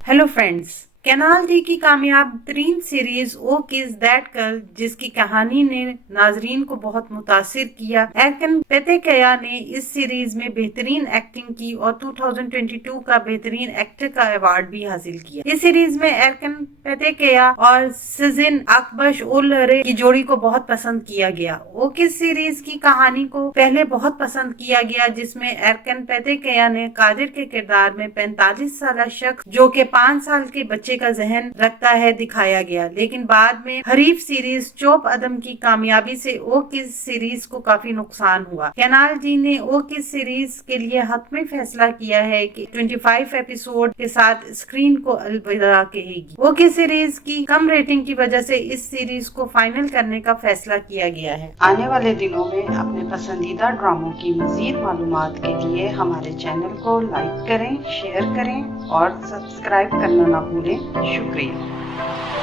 Hello friends, canal D की कामयाब तरीन सीरीज ओ किस दैट गर्ल, जिसकी कहानी ने नाजरीन को बहुत मुतासिर किया। एरकन पेतेकया ने इस सीरीज में बेहतरीन एक्टिंग की और 2022 का बेहतरीन एक्टर का अवार्ड भी हासिल किया। इस सीरीज में एरकन पेतेकया और सिजिन अकबश ओलरे की जोड़ी को बहुत पसंद किया गया। ओ किस सीरीज की कहानी को पहले बहुत पसंद किया गया, जिसमें एरकन पेतेकया ने कादिर के किरदार में 45 साल शख्स जो के 5 साल के बच्चे का जहन रखता है दिखाया गया। लेकिन बाद में हरीफ सीरीज चोप अदम की कामयाबी से ओ किस सीरीज को काफी नुकसान हुआ। कैनाल डी ने ओ किस सीरीज के लिए हतमी फैसला किया है कि 25 एपिसोड के साथ स्क्रीन को अलविदा कहेगी। ओ किस सीरीज की कम रेटिंग की वजह से इस सीरीज को फाइनल करने का फैसला किया गया है। आने वाले दिनों में अपने पसंदीदा ड्रामों की मजीद मालूमात के लिए हमारे चैनल को लाइक करें, शेयर करें और सब्सक्राइब करना ना भूलें। शुक्रिया।